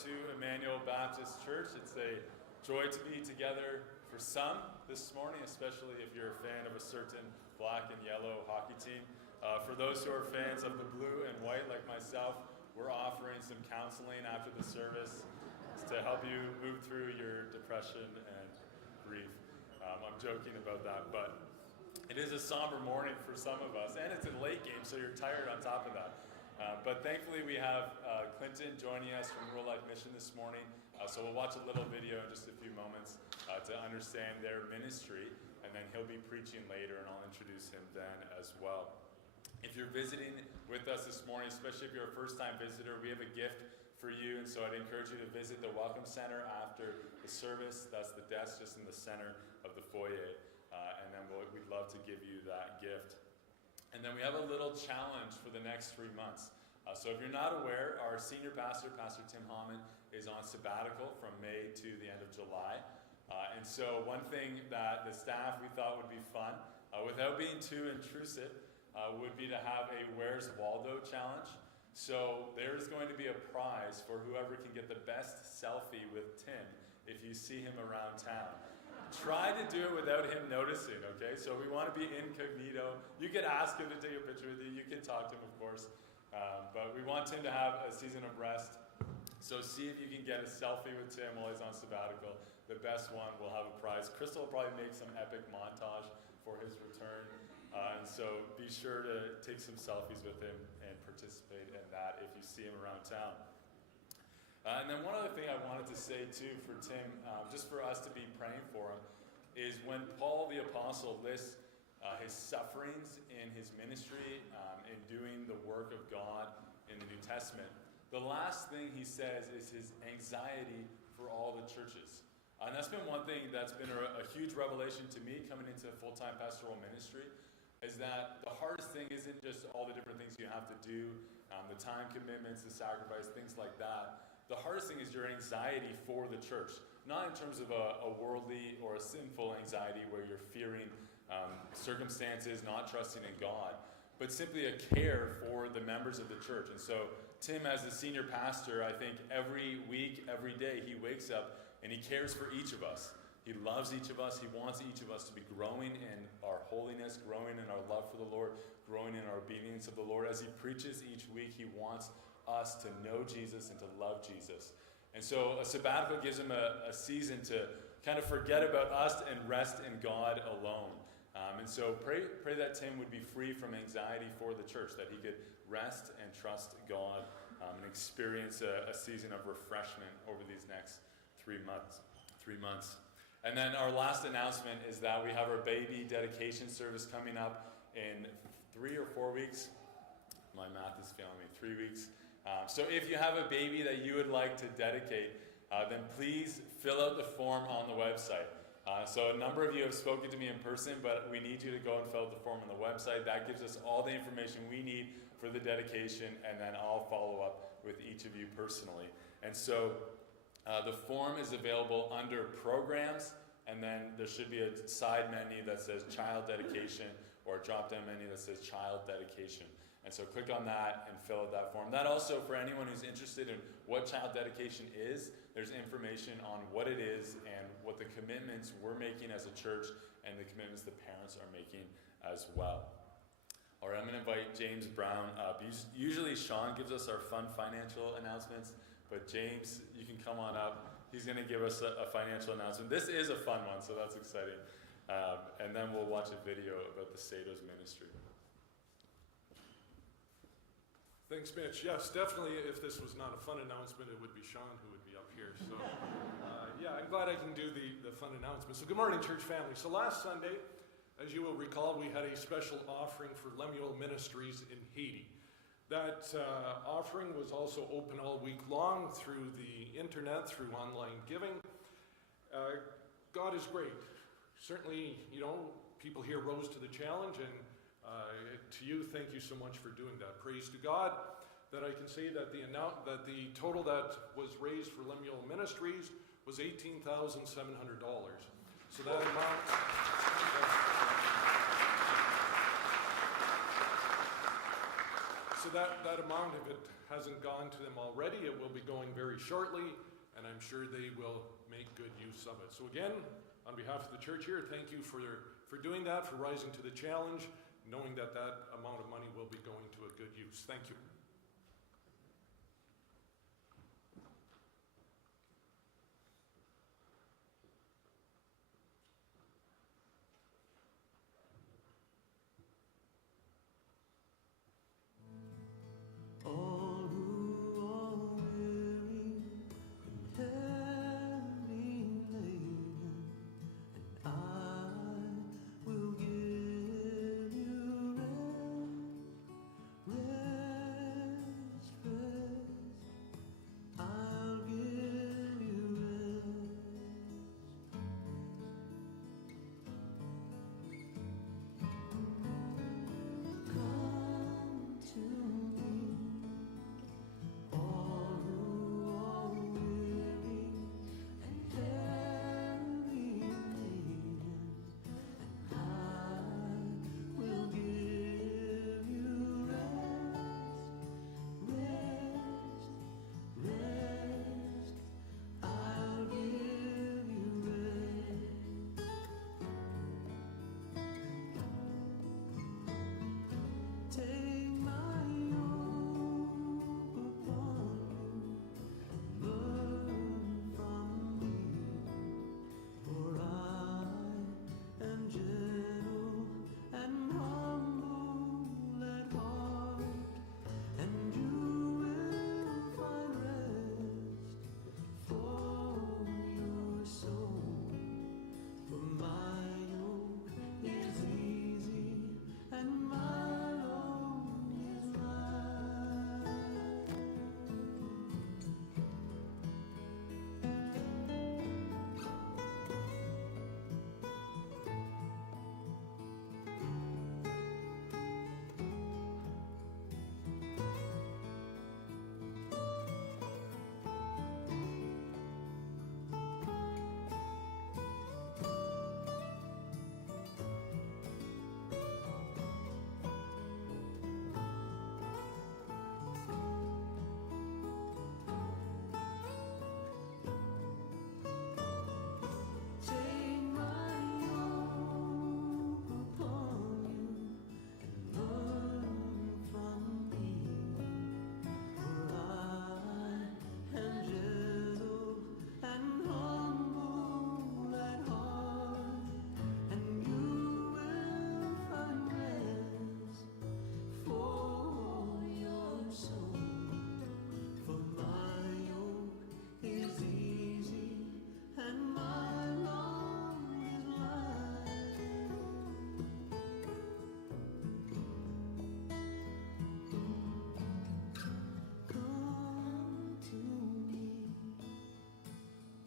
to Emmanuel Baptist Church. It's a joy to be together for some this morning, especially if you're a fan of a certain black and yellow hockey team. For those who are fans of the blue and white like myself, we're offering some counseling after the service to help you move through your depression and grief. I'm joking about that, but it is a somber morning for some of us, and it's a late game, so you're tired on top of that. But thankfully we have Clinton joining us from Rural Life Mission this morning. So we'll watch a little video in just a few moments to understand their ministry, and then he'll be preaching later, and I'll introduce him then as well. If you're visiting with us this morning, especially if you're a first-time visitor, we have a gift for you, and so I'd encourage you to visit the Welcome Center after the service. That's the desk just in the center of the foyer, and then we'd love to give you that gift. And then we have a little challenge for the next 3 months. So if you're not aware, our senior pastor, Pastor Tim Hammond, is on sabbatical from May to the end of July. And so one thing that the staff we thought would be fun, without being too intrusive, would be to have a Where's Waldo challenge. So there's going to be a prize for whoever can get the best selfie with Tim if you see him around town. Try to do it without him noticing, okay? So we want to be incognito. You can ask him to take a picture with you. You can talk to him, of course. But we want Tim to have a season of rest. So see if you can get a selfie with Tim while he's on sabbatical. The best one will have a prize. Crystal will probably make some epic montage for his return. And so be sure to take some selfies with him and participate in that if you see him around town. And then one other thing I wanted to say too for Tim, just for us to be praying for him, is when Paul the Apostle lists his sufferings in his ministry, in doing the work of God in the New Testament, the last thing he says is his anxiety for all the churches. And that's been one thing that's been a huge revelation to me coming into full-time pastoral ministry, is that the hardest thing isn't just all the different things you have to do, the time commitments, the sacrifice, things like that. The hardest thing is your anxiety for the church. Not in terms of a worldly or a sinful anxiety where you're fearing circumstances, not trusting in God, but simply a care for the members of the church. And so Tim, as the senior pastor, I think every week, every day, he wakes up and he cares for each of us. He loves each of us. He wants each of us to be growing in our holiness, growing in our love for the Lord, growing in our obedience of the Lord. As he preaches each week, he wants us to know Jesus and to love Jesus. And so a sabbatical gives him a season to kind of forget about us and rest in God alone. And so pray that Tim would be free from anxiety for the church, that he could rest and trust God and experience a season of refreshment over these next 3 months. And then our last announcement is that we have our baby dedication service coming up in 3 or 4 weeks. My math is failing me. 3 weeks. So if you have a baby that you would like to dedicate, then please fill out the form on the website. So a number of you have spoken to me in person, but we need you to go and fill out the form on the website. That gives us all the information we need for the dedication, and then I'll follow up with each of you personally. And so the form is available under programs, and then there should be a side menu that says child dedication, or a drop-down menu that says child dedication. And so click on that and fill out that form. That also, for anyone who's interested in what child dedication is, there's information on what it is and what the commitments we're making as a church and the commitments the parents are making as well. All right, I'm going to invite James Brown up. Usually Sean gives us our fun financial announcements, but James, you can come on up. He's going to give us a financial announcement. This is a fun one, so that's exciting. And then we'll watch a video about the Sato's ministry. Thanks, Mitch. Yes, definitely, if this was not a fun announcement, it would be Sean who would be up here. So, yeah, I'm glad I can do the fun announcement. So, good morning, church family. So, last Sunday, as you will recall, we had a special offering for Lemuel Ministries in Haiti. That offering was also open all week long through the internet, through online giving. God is great. Certainly, people here rose to the challenge, and to you, thank you so much for doing that. Praise to God that I can say that the total that was raised for Lemuel Ministries was $18,700. So that amount. So that amount, if it hasn't gone to them already, it will be going very shortly, and I'm sure they will make good use of it. So again, on behalf of the church here, thank you for doing that, for rising to the challenge, knowing that that amount of money will be going to a good use. Thank you. All who are weary and heavy laden, and I will give you rest, rest. I'll give you rest. Come to me. All who are weary and heavy laden, and I will give you rest, rest. I'll give you rest. Take my yoke upon you, learn from me, for I am gentle and humble at heart, and you will find rest for your soul. For my yoke is easy and my load is light. Take my yoke upon you and learn from me, for I am gentle and humble at heart, and you will find rest for your soul. For my yoke is easy and my load is light. Come to me,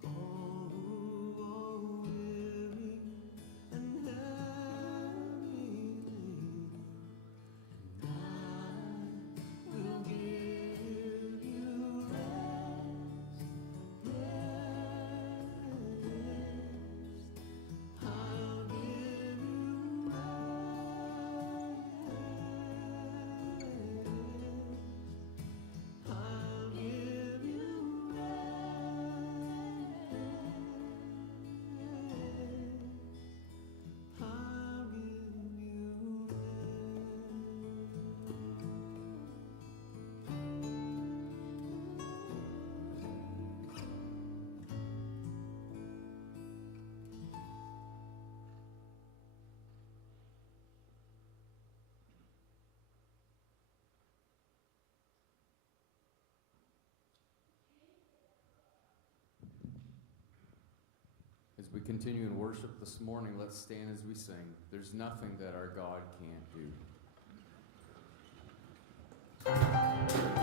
all who are weary and heavy laden, and I will give you rest, I'll give you rest. I'll give you rest. I'll give you As we continue in worship this morning, let's stand as we sing. There's nothing that our God can't do.